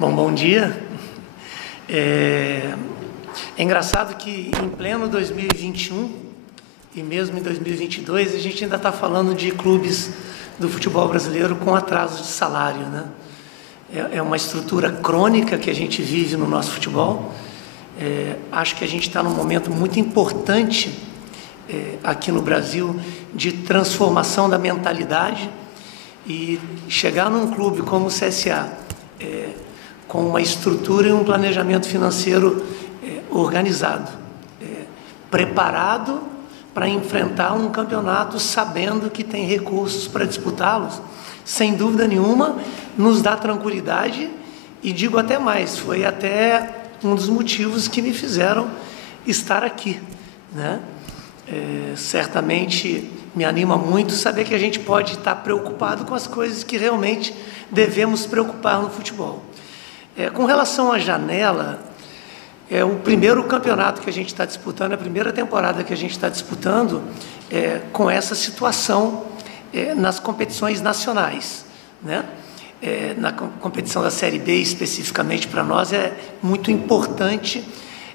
Bom dia. É engraçado que em pleno 2021 e mesmo em 2022 a gente ainda está falando de clubes do futebol brasileiro com atraso de salário, né? É uma estrutura crônica que a gente vive no nosso futebol. Acho que a gente está num momento muito importante aqui no Brasil de transformação da mentalidade e chegar num clube como o CSA, com uma estrutura e um planejamento financeiro organizado, preparado para enfrentar um campeonato sabendo que tem recursos para disputá-los, sem dúvida nenhuma, nos dá tranquilidade e digo até mais, foi até um dos motivos que me fizeram estar aqui, né? Certamente me anima muito saber que a gente pode estar preocupado com as coisas que realmente devemos preocupar no futebol. Com relação à janela, o primeiro campeonato que a gente está disputando, a primeira temporada que a gente está disputando com essa situação nas competições nacionais, né? Na competição da Série B, especificamente para nós, é muito importante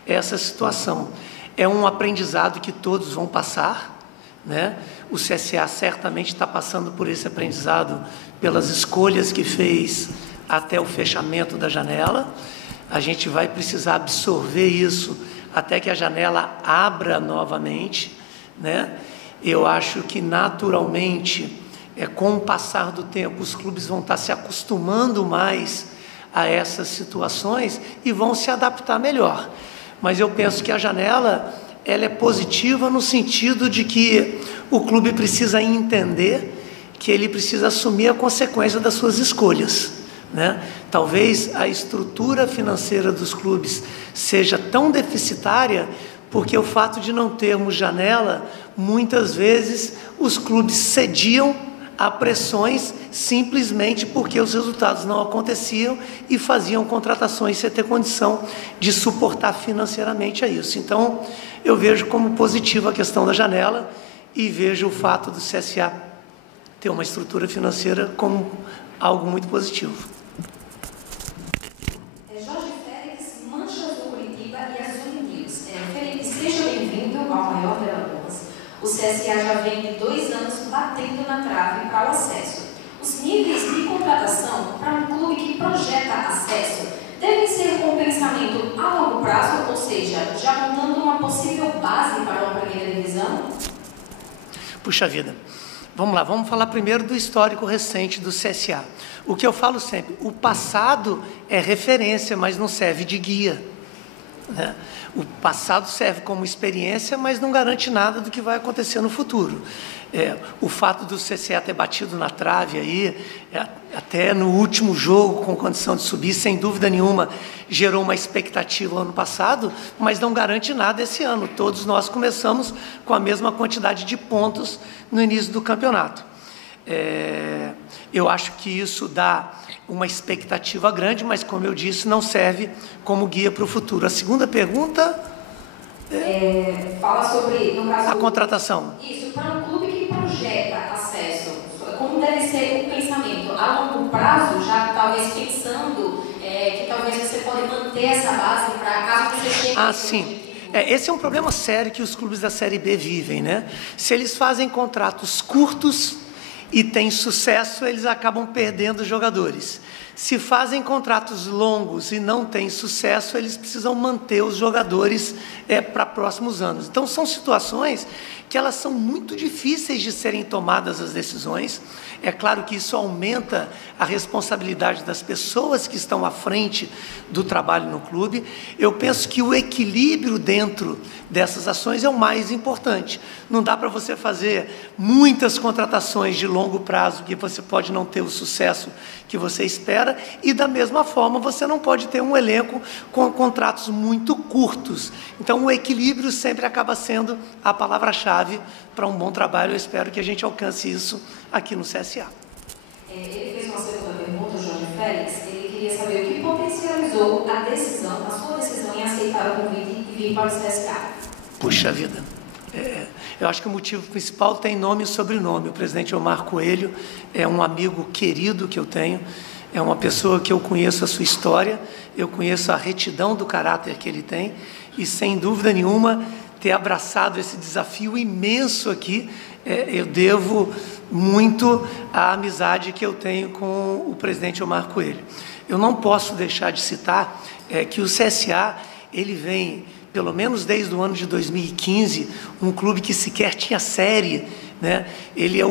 essa situação. É um aprendizado que todos vão passar, né? O CSA certamente está passando por esse aprendizado pelas escolhas que fez até o fechamento da janela. A gente vai precisar absorver isso até que a janela abra novamente, né? Eu acho que naturalmente, com o passar do tempo, os clubes vão estar se acostumando mais a essas situações e vão se adaptar melhor. Mas eu penso que a janela ela é positiva no sentido de que o clube precisa entender que ele precisa assumir a consequência das suas escolhas, né? Talvez a estrutura financeira dos clubes seja tão deficitária porque o fato de não termos janela, muitas vezes os clubes cediam a pressões simplesmente porque os resultados não aconteciam e faziam contratações sem ter condição de suportar financeiramente a isso. Então, eu vejo como positiva a questão da janela e vejo o fato do CSA ter uma estrutura financeira como algo muito positivo. Jorge Félix, Manchas do Curitiba e Azul News. Felipe, seja bem-vindo ao maior de Alagoas. O CSA já vem de 2 anos batendo na trave para o acesso. Os níveis de contratação para um clube que projeta acesso devem ser com pensamento a longo prazo, ou seja, já montando uma possível base para uma primeira divisão? Puxa vida. Vamos lá, vamos falar primeiro do histórico recente do CSA. O que eu falo sempre, o passado é referência, mas não serve de guia, né? O passado serve como experiência, mas não garante nada do que vai acontecer no futuro. O fato do CSA ter batido na trave aí, até no último jogo com condição de subir, sem dúvida nenhuma, gerou uma expectativa ano passado, mas não garante nada esse ano. Todos nós começamos com a mesma quantidade de pontos no início do campeonato. Eu acho que isso dá uma expectativa grande, mas, como eu disse, não serve como guia para o futuro. A segunda pergunta fala sobre, no caso, a contratação. Isso, para um clube que projeta acesso, como deve ser o pensamento a longo prazo, já talvez pensando que talvez você pode manter essa base para caso você chegue... Sim. Esse é um problema sério que os clubes da Série B vivem, né? Se eles fazem contratos curtos e têm sucesso, eles acabam perdendo jogadores. Se fazem contratos longos e não têm sucesso, eles precisam manter os jogadores para próximos anos. Então, são situações que elas são muito difíceis de serem tomadas as decisões. É claro que isso aumenta a responsabilidade das pessoas que estão à frente do trabalho no clube. Eu penso que o equilíbrio dentro dessas ações é o mais importante. Não dá para você fazer muitas contratações de longo prazo que você pode não ter o sucesso que você espera e, da mesma forma, você não pode ter um elenco com contratos muito curtos. Então, o equilíbrio sempre acaba sendo a palavra-chave para um bom trabalho. Eu espero que a gente alcance isso aqui no CSA. Ele fez uma segunda pergunta, Jorge Félix. Ele queria saber o que potencializou a sua decisão em aceitar o convite e vir para o CSA. Puxa vida. Eu acho que o motivo principal tem nome e sobrenome. O presidente Omar Coelho é um amigo querido que eu tenho. é uma pessoa que eu conheço a sua história, eu conheço a retidão do caráter que ele tem e, sem dúvida nenhuma, ter abraçado esse desafio imenso aqui, eu devo muito à amizade que eu tenho com o presidente Omar Coelho. Eu não posso deixar de citar que o CSA, ele vem, pelo menos desde o ano de 2015, um clube que sequer tinha série, né? Ele é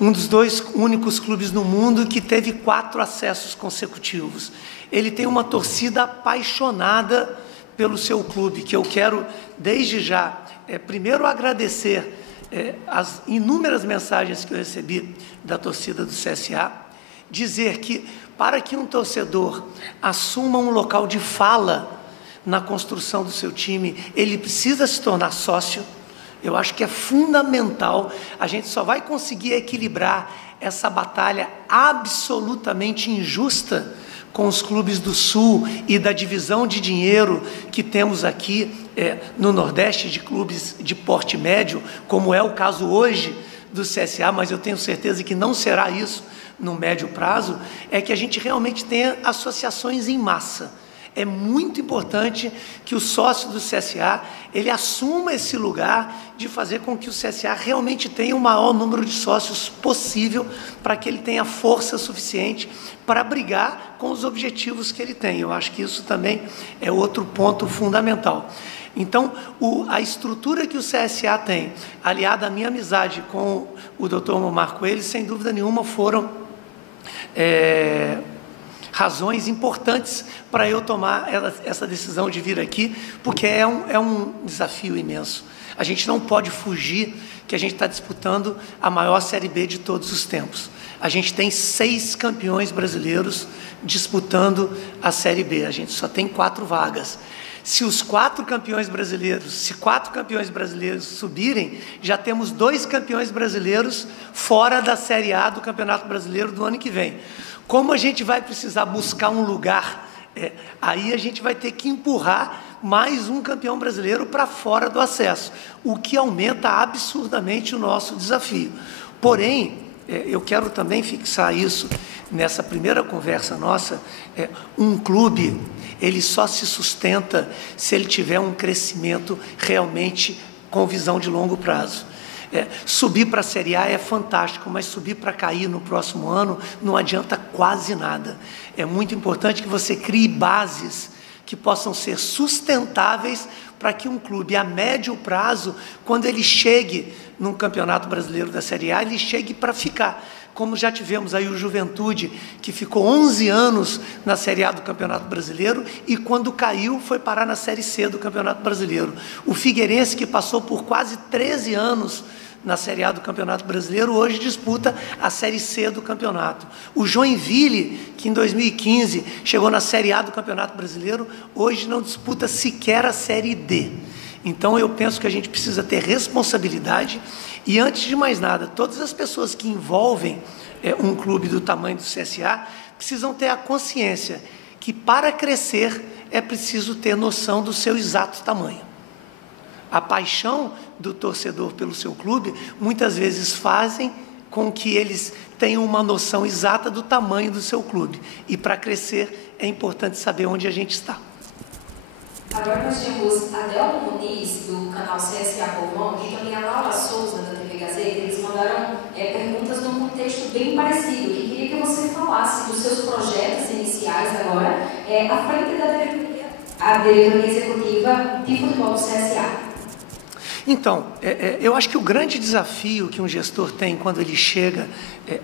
um dos 2 únicos clubes no mundo que teve 4 acessos consecutivos. Ele tem uma torcida apaixonada pelo seu clube, que eu quero, desde já, primeiro agradecer as inúmeras mensagens que eu recebi da torcida do CSA, dizer que, para que um torcedor assuma um local de fala na construção do seu time, ele precisa se tornar sócio. Eu acho que é fundamental. A gente só vai conseguir equilibrar essa batalha absolutamente injusta com os clubes do Sul e da divisão de dinheiro que temos aqui no Nordeste, de clubes de porte médio, como é o caso hoje do CSA, mas eu tenho certeza que não será isso no médio prazo, é que a gente realmente tenha associações em massa. É muito importante que o sócio do CSA, ele assuma esse lugar de fazer com que o CSA realmente tenha o maior número de sócios possível, para que ele tenha força suficiente para brigar com os objetivos que ele tem. Eu acho que isso também é outro ponto fundamental. Então, a estrutura que o CSA tem, aliada à minha amizade com o Dr. Omar Coelho, sem dúvida nenhuma foram razões importantes para eu tomar essa decisão de vir aqui, porque é um desafio imenso. A gente não pode fugir que a gente está disputando a maior Série B de todos os tempos. A gente tem 6 campeões brasileiros disputando a Série B, a gente só tem 4 vagas. Se 4 campeões brasileiros subirem, já temos 2 campeões brasileiros fora da Série A do Campeonato Brasileiro do ano que vem. Como a gente vai precisar buscar um lugar, aí a gente vai ter que empurrar mais um campeão brasileiro para fora do acesso, o que aumenta absurdamente o nosso desafio. Porém, eu quero também fixar isso nessa primeira conversa nossa, um clube, ele só se sustenta se ele tiver um crescimento realmente com visão de longo prazo. Subir para a Série A é fantástico, mas subir para cair no próximo ano não adianta quase nada. É muito importante que você crie bases que possam ser sustentáveis para que um clube a médio prazo, quando ele chegue num campeonato brasileiro da Série A, ele chegue para ficar. Como já tivemos aí o Juventude, que ficou 11 anos na Série A do Campeonato Brasileiro e quando caiu foi parar na Série C do Campeonato Brasileiro. O Figueirense, que passou por quase 13 anos na Série A do Campeonato Brasileiro, hoje disputa a Série C do campeonato. O Joinville, que em 2015 chegou na Série A do Campeonato Brasileiro, hoje não disputa sequer a Série D. Então, eu penso que a gente precisa ter responsabilidade e, antes de mais nada, todas as pessoas que envolvem um clube do tamanho do CSA precisam ter a consciência que, para crescer, é preciso ter noção do seu exato tamanho. A paixão do torcedor pelo seu clube, muitas vezes fazem com que eles tenham uma noção exata do tamanho do seu clube. E, para crescer, é importante saber onde a gente está. Agora nós temos a Delma Muniz, do canal CSA Povão, e também a Laura Souza, da TV Gazeta. Eles mandaram perguntas num contexto bem parecido, que queria que você falasse dos seus projetos iniciais agora, à frente da diretoria executiva de futebol do CSA. Então, eu acho que o grande desafio que um gestor tem quando ele chega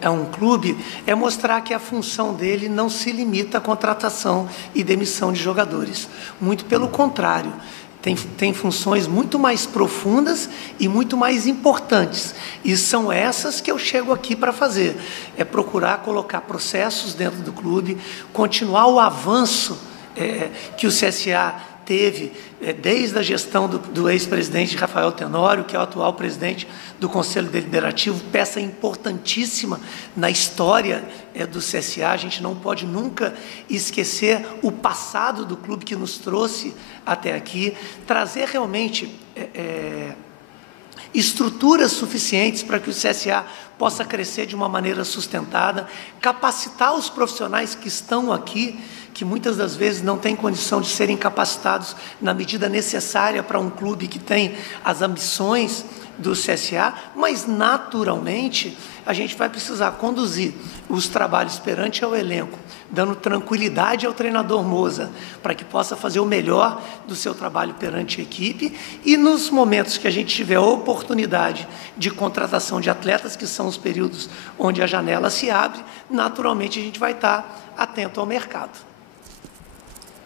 a um clube é mostrar que a função dele não se limita à contratação e demissão de jogadores. Muito pelo contrário, tem funções muito mais profundas e muito mais importantes. E são essas que eu chego aqui para fazer. É procurar colocar processos dentro do clube, continuar o avanço que o CSA teve desde a gestão do ex-presidente Rafael Tenório, que é o atual presidente do Conselho Deliberativo, peça importantíssima na história do CSA. A gente não pode nunca esquecer o passado do clube que nos trouxe até aqui, trazer realmente estruturas suficientes para que o CSA possa crescer de uma maneira sustentada, capacitar os profissionais que estão aqui, que muitas das vezes não têm condição de serem capacitados na medida necessária para um clube que tem as ambições do CSA, mas naturalmente a gente vai precisar conduzir os trabalhos perante ao elenco, dando tranquilidade ao treinador Moza, para que possa fazer o melhor do seu trabalho perante a equipe, e nos momentos que a gente tiver a oportunidade de contratação de atletas, que são os períodos onde a janela se abre, naturalmente a gente vai estar atento ao mercado.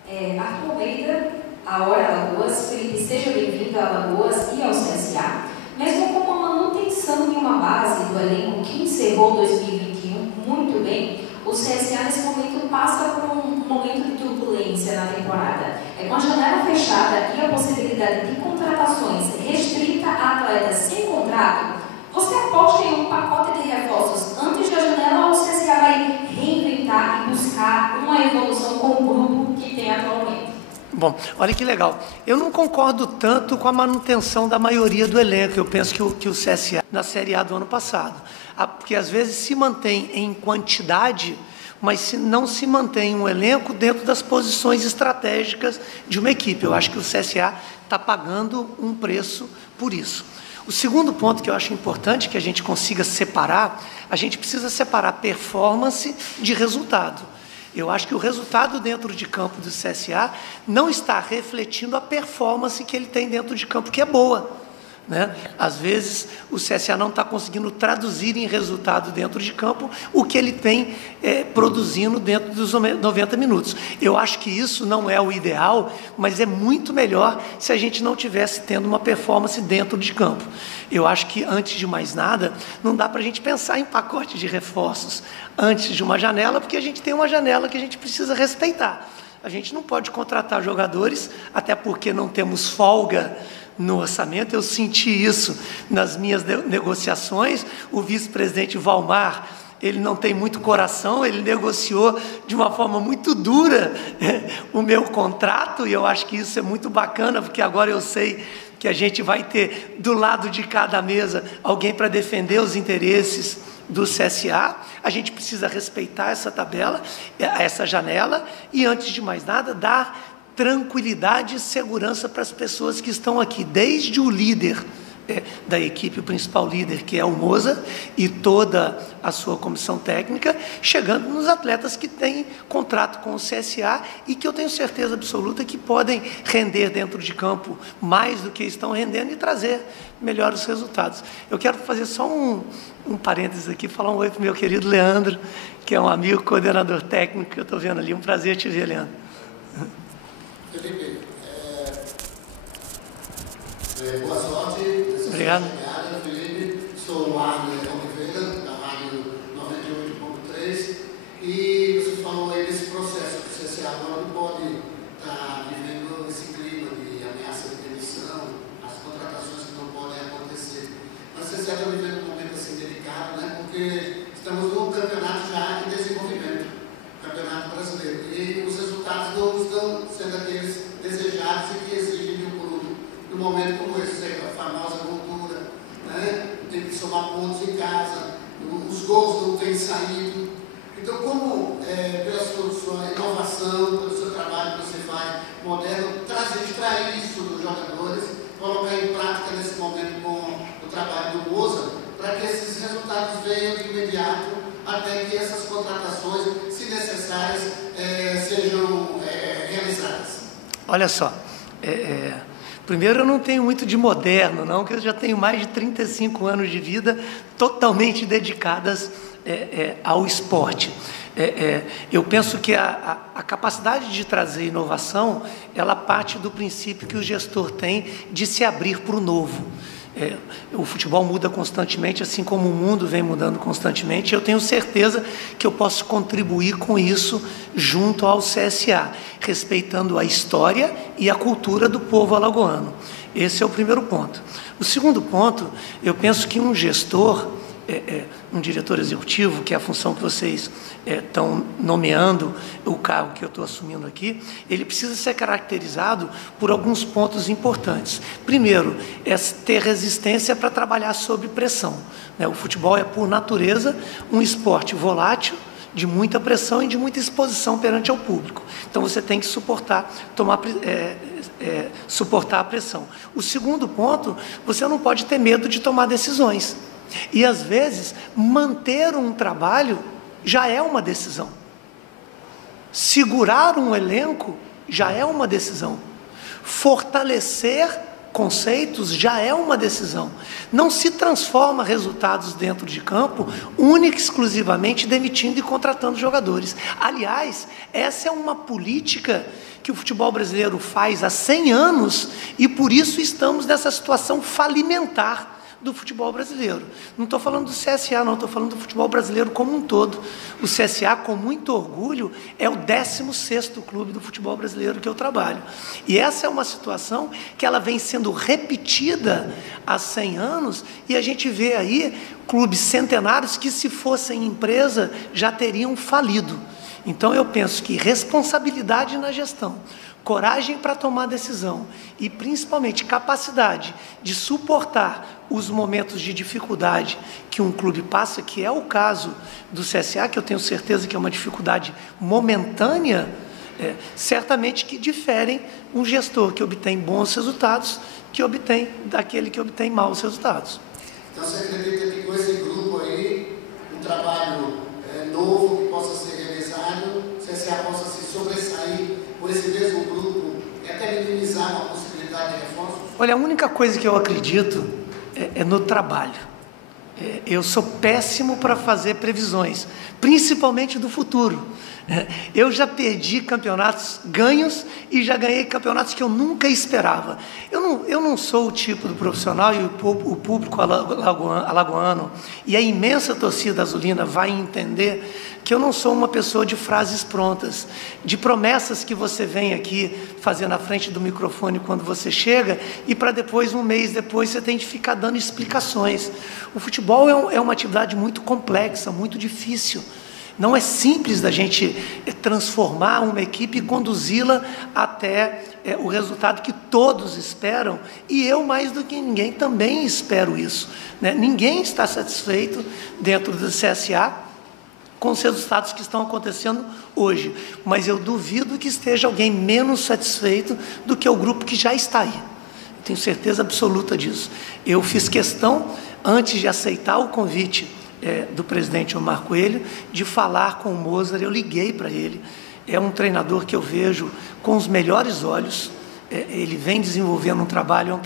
Arthur Almeida, a Hora Alagoas, Felipe, seja bem-vindo a Alagoas e ao CSA. Mesmo com uma manutenção de uma base do elenco que encerrou 2021 muito bem, o CSA nesse momento passa por um momento de turbulência na temporada. Com a janela fechada e a possibilidade de contratações restrita a atletas sem contrato, você aposta em um pacote de reforços antes da janela ou o CSA vai reinventar e buscar uma evolução com o grupo que tem atualmente? Bom, olha que legal. Eu não concordo tanto com a manutenção da maioria do elenco. Eu penso que o CSA, na Série A do ano passado, porque às vezes se mantém em quantidade, mas não se mantém um elenco dentro das posições estratégicas de uma equipe. Eu acho que o CSA está pagando um preço por isso. O segundo ponto que eu acho importante que a gente consiga separar, a gente precisa separar performance de resultado. Eu acho que o resultado dentro de campo do CSA não está refletindo a performance que ele tem dentro de campo, que é boa, né? Às vezes, o CSA não está conseguindo traduzir em resultado dentro de campo o que ele tem produzindo dentro dos 90 minutos. Eu acho que isso não é o ideal, mas é muito melhor se a gente não tivesse tendo uma performance dentro de campo. Eu acho que, antes de mais nada, não dá para a gente pensar em pacote de reforços antes de uma janela, porque a gente tem uma janela que a gente precisa respeitar. A gente não pode contratar jogadores, até porque não temos folga no orçamento. Eu senti isso nas minhas negociações. O vice-presidente Valmar, ele não tem muito coração, ele negociou de uma forma muito dura o meu contrato, e eu acho que isso é muito bacana, porque agora eu sei que a gente vai ter do lado de cada mesa alguém para defender os interesses do CSA. A gente precisa respeitar essa tabela, essa janela, e antes de mais nada, dar tranquilidade e segurança para as pessoas que estão aqui, desde o líder da equipe, o principal líder, que é o Moza, e toda a sua comissão técnica, chegando nos atletas que têm contrato com o CSA e que eu tenho certeza absoluta que podem render dentro de campo mais do que estão rendendo e trazer melhores resultados. Eu quero fazer só um parênteses aqui, falar um oi para o meu querido Leandro, que é um amigo coordenador técnico que eu estou vendo ali. Um prazer te ver, Leandro. Felipe, boa sorte. Obrigado. Obrigado, Felipe. Sou o Arno Oliveira, da Rádio 98.3, e você falou aí desse processo que o CSA agora não pode estar vivendo esse clima de ameaça de demissão, as contratações que não podem acontecer. Mas o CSA está vivendo um momento assim delicado, né? Porque estamos num campeonato já em desenvolvimento, campeonato brasileiro, e os resultados não estão sendo aqueles desejados e que exigem de um clube num momento como esse, a famosa cultura, né? Tem que somar pontos em casa, os gols não têm saído. Então, como pela sua inovação, pelo seu trabalho que você faz moderno, extrair isso dos jogadores, colocar em prática nesse momento com o trabalho do Moza, para que esses resultados venham de imediato, até que essas contratações, se necessárias, sejam realizadas. Olha só, primeiro eu não tenho muito de moderno, não, porque eu já tenho mais de 35 anos de vida totalmente dedicadas ao esporte. Eu penso que a capacidade de trazer inovação, ela parte do princípio que o gestor tem de se abrir para o novo. O futebol muda constantemente, assim como o mundo vem mudando constantemente. Eu tenho certeza que eu posso contribuir com isso junto ao CSA, respeitando a história e a cultura do povo alagoano. Esse é o primeiro ponto. O segundo ponto, eu penso que um gestor, um diretor executivo, que é a função que vocês estão nomeando, o cargo que eu estou assumindo aqui, ele precisa ser caracterizado por alguns pontos importantes. Primeiro, é ter resistência para trabalhar sob pressão, né? O futebol é, por natureza, um esporte volátil, de muita pressão e de muita exposição perante ao público. Então, você tem que suportar a pressão. O segundo ponto, você não pode ter medo de tomar decisões. E, às vezes, manter um trabalho já é uma decisão. Segurar um elenco já é uma decisão. Fortalecer conceitos já é uma decisão. Não se transforma resultados dentro de campo única e exclusivamente demitindo e contratando jogadores. Aliás, essa é uma política que o futebol brasileiro faz há 100 anos e por isso estamos nessa situação falimentar do futebol brasileiro. Não estou falando do CSA, não, estou falando do futebol brasileiro como um todo. O CSA, com muito orgulho, é o 16º clube do futebol brasileiro que eu trabalho. E essa é uma situação que ela vem sendo repetida há 100 anos e a gente vê aí clubes centenários que, se fossem empresa, já teriam falido. Então, eu penso que responsabilidade na gestão, coragem para tomar decisão e, principalmente, capacidade de suportar os momentos de dificuldade que um clube passa, que é o caso do CSA, que eu tenho certeza que é uma dificuldade momentânea, certamente que diferem um gestor que obtém bons resultados daquele que obtém maus resultados. Então, você acredita que com esse grupo aí, um trabalho novo que possa ser realizado, o CSA possa se sobressair por esse mesmo grupo e até minimizar uma possibilidade de reforço? Olha, a única coisa que eu acredito é no trabalho. Eu sou péssimo para fazer previsões, principalmente do futuro. Eu já perdi campeonatos ganhos e já ganhei campeonatos que eu nunca esperava. Eu não sou o tipo do profissional, e o público alagoano e a imensa torcida azulina vai entender que eu não sou uma pessoa de frases prontas, de promessas que você vem aqui fazer na frente do microfone quando você chega e para depois, um mês depois, você tem de ficar dando explicações. O futebol é uma atividade muito complexa, muito difícil. Não é simples da gente transformar uma equipe e conduzi-la até o resultado que todos esperam, e eu, mais do que ninguém, também espero isso, né? Ninguém está satisfeito dentro do CSA com os resultados que estão acontecendo hoje, mas eu duvido que esteja alguém menos satisfeito do que o grupo que já está aí. Eu tenho certeza absoluta disso. Eu fiz questão, antes de aceitar o convite do presidente Omar Coelho, de falar com o Mozart. Eu liguei para ele. É um treinador que eu vejo com os melhores olhos. Ele vem desenvolvendo um trabalho.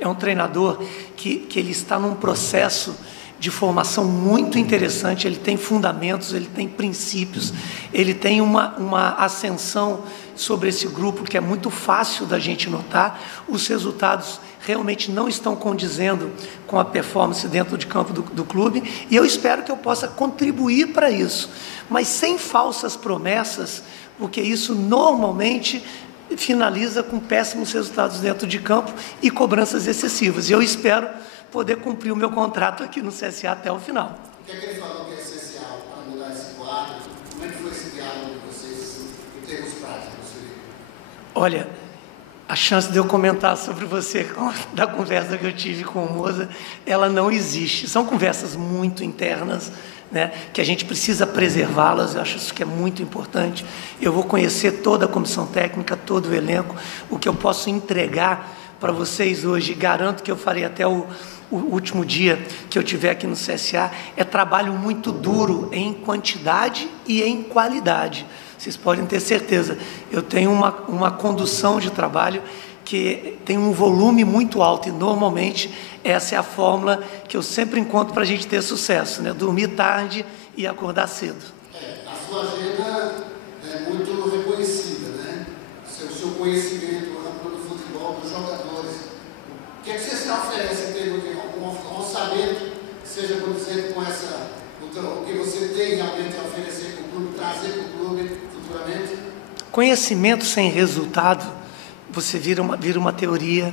É um treinador que ele está num processo de formação muito interessante. Ele tem fundamentos, ele tem princípios, ele tem uma ascensão sobre esse grupo que é muito fácil da gente notar. Os resultados realmente não estão condizendo com a performance dentro de campo do clube, e eu espero que eu possa contribuir para isso, mas sem falsas promessas, porque isso normalmente finaliza com péssimos resultados dentro de campo e cobranças excessivas. E eu espero poder cumprir o meu contrato aqui no CSA até o final. O que é que ele falou que é essencial para mudar esse quadro? Como é que foi esse diálogo de vocês em termos práticos? Olha, a chance de eu comentar sobre você, da conversa que eu tive com o Moza, ela não existe. São conversas muito internas, né, que a gente precisa preservá-las. Eu acho isso que é muito importante. Eu vou conhecer toda a comissão técnica, todo o elenco. O que eu posso entregar para vocês hoje, garanto que eu farei até o último dia que eu estiver aqui no CSA, é trabalho muito duro em quantidade e em qualidade. Vocês podem ter certeza. Eu tenho uma condução de trabalho que tem um volume muito alto e, normalmente, essa é a fórmula que eu sempre encontro para a gente ter sucesso, né? Dormir tarde e acordar cedo. A sua agenda é muito reconhecida, né? O seu conhecimento amplo do futebol, dos jogadores. O que é que você se oferece em termos de um orçamento, seja, por exemplo, com o que você tem realmente a oferecer para o clube, trazer para o clube futuramente? Conhecimento sem resultado, você vira uma teoria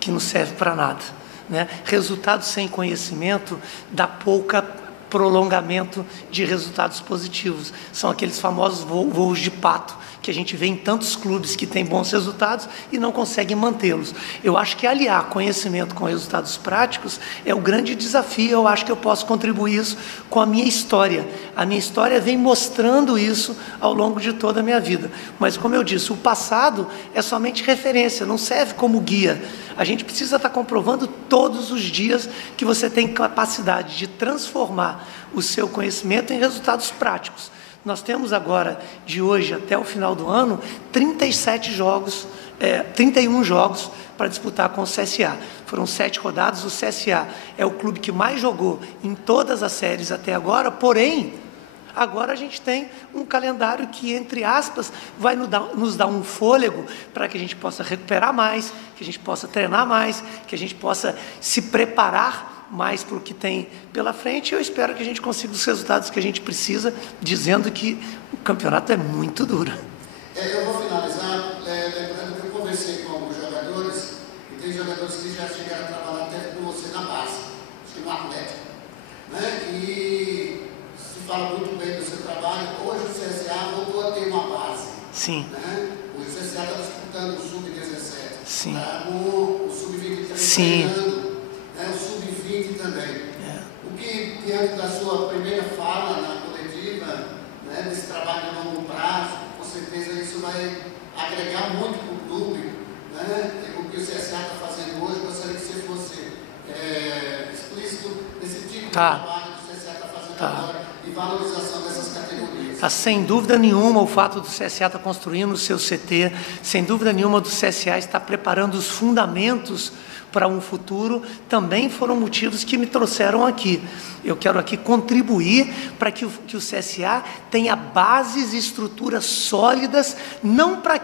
que não serve para nada. né? Resultado sem conhecimento dá pouca prolongamento de resultados positivos. São aqueles famosos voos de pato que a gente vê em tantos clubes que têm bons resultados e não conseguem mantê-los. Eu acho que aliar conhecimento com resultados práticos é o grande desafio. Eu acho que eu posso contribuir isso com a minha história. A minha história vem mostrando isso ao longo de toda a minha vida. Mas, como eu disse, o passado é somente referência, não serve como guia. A gente precisa estar comprovando todos os dias que você tem capacidade de transformar o seu conhecimento em resultados práticos. Nós temos agora, de hoje até o final do ano, 31 jogos para disputar com o CSA. Foram 7 rodadas, o CSA é o clube que mais jogou em todas as séries até agora, porém, agora a gente tem um calendário que, entre aspas, vai nos dar um fôlego para que a gente possa recuperar mais, que a gente possa treinar mais, que a gente possa se preparar mais para o que tem pela frente. Eu espero que a gente consiga os resultados que a gente precisa, dizendo que o campeonato é muito duro. Eu vou finalizar lembrando que eu conversei com alguns jogadores, e tem jogadores que já chegaram a trabalhar até com você na base, no Atlético, né? E se fala muito bem do seu trabalho. Hoje o CSA voltou a ter uma base. Sim. Né? Hoje o CSA está disputando o Sub-17. Sim. Está com o Sub-23 treinando, né? O Sub-20 também. O que, diante da sua primeira fala na coletiva, né, desse trabalho a longo prazo, com certeza isso vai agregar muito para o clube, né? O que o CSA está fazendo hoje, gostaria que você fosse explícito nesse tipo de trabalho que o CSA está fazendo agora e valorização dessas categorias. Sem dúvida nenhuma, o fato do CSA estar construindo o seu CT, sem dúvida nenhuma do CSA estar preparando os fundamentos para um futuro, também foram motivos que me trouxeram aqui. Eu quero aqui contribuir para que o CSA tenha bases e estruturas sólidas, não para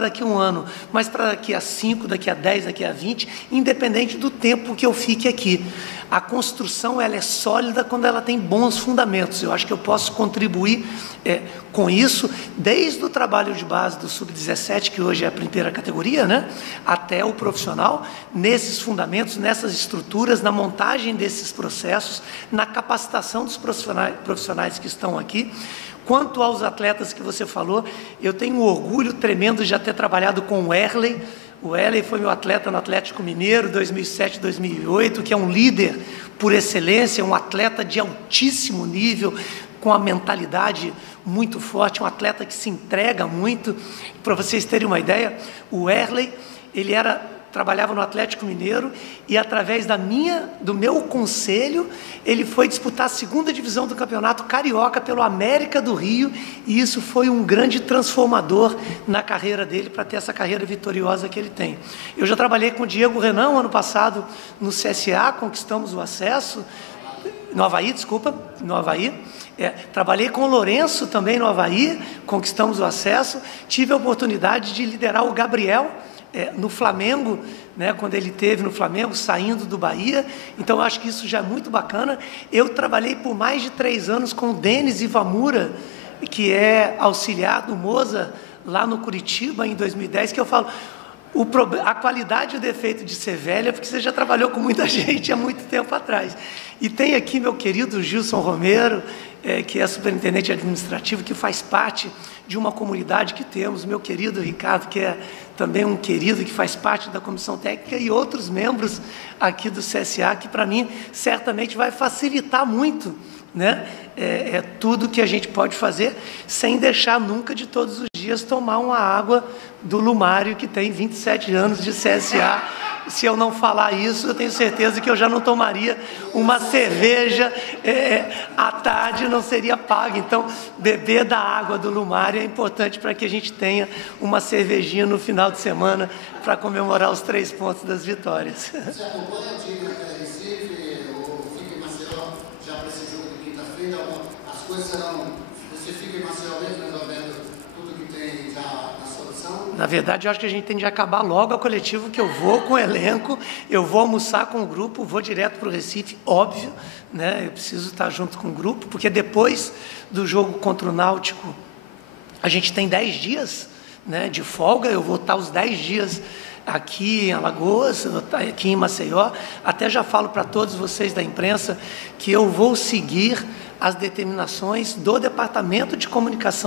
daqui a um ano, mas para daqui a 5, daqui a 10, daqui a 20, independente do tempo que eu fique aqui. A construção ela é sólida quando ela tem bons fundamentos. Eu acho que eu posso contribuir com isso, desde o trabalho de base do Sub-17, que hoje é a primeira categoria, né, até o profissional, nesses fundamentos, nessas estruturas, na montagem desses processos, na capacitação dos profissionais que estão aqui. Quanto aos atletas que você falou, eu tenho um orgulho tremendo de já ter trabalhado com o Erley. O Erley foi meu atleta no Atlético Mineiro, 2007, 2008, que é um líder por excelência, um atleta de altíssimo nível, com a mentalidade muito forte, um atleta que se entrega muito. Para vocês terem uma ideia, o Erley, ele trabalhava no Atlético Mineiro e, através do meu conselho, ele foi disputar a 2ª divisão do Campeonato Carioca pelo América do Rio, e isso foi um grande transformador na carreira dele, para ter essa carreira vitoriosa que ele tem. Eu já trabalhei com o Diego Renan ano passado no CSA, conquistamos o acesso, no Avaí, trabalhei com o Lourenço também no Avaí, conquistamos o acesso, tive a oportunidade de liderar o Gabriel, no Flamengo, né, quando ele esteve no Flamengo, saindo do Bahia. Então, eu acho que isso já é muito bacana. Eu trabalhei por mais de 3 anos com o Denis Ivamura, que é auxiliar do Moza, lá no Curitiba, em 2010, que eu falo, a qualidade e o defeito de ser velha, porque você já trabalhou com muita gente há muito tempo atrás. E tem aqui meu querido Gilson Romero, que é superintendente administrativo, que faz parte de uma comunidade que temos, meu querido Ricardo, que é também um querido, que faz parte da comissão técnica, e outros membros aqui do CSA, que para mim certamente vai facilitar muito, né? Tudo que a gente pode fazer, sem deixar nunca de todos os dias tomar uma água do Lumário, que tem 27 anos de CSA. Se eu não falar isso, eu tenho certeza que eu já não tomaria uma cerveja à tarde, não seria paga. Então, beber da água do Lumário é importante para que a gente tenha uma cervejinha no final de semana para comemorar os 3 pontos das vitórias. Você acompanha o time até Recife, ou fica em Maceió já para esse jogo de quinta-feira? As coisas serão... Você fica em Maceió mesmo resolvendo tudo que tem já na solução? Na verdade, eu acho que a gente tem de acabar logo a coletiva, que eu vou com o elenco, eu vou almoçar com o grupo, vou direto para o Recife, óbvio, né? Eu preciso estar junto com o grupo, porque depois do jogo contra o Náutico, a gente tem 10 dias, né, de folga. Eu vou estar os 10 dias aqui em Alagoas, aqui em Maceió. Até já falo para todos vocês da imprensa que eu vou seguir as determinações do Departamento de Comunicação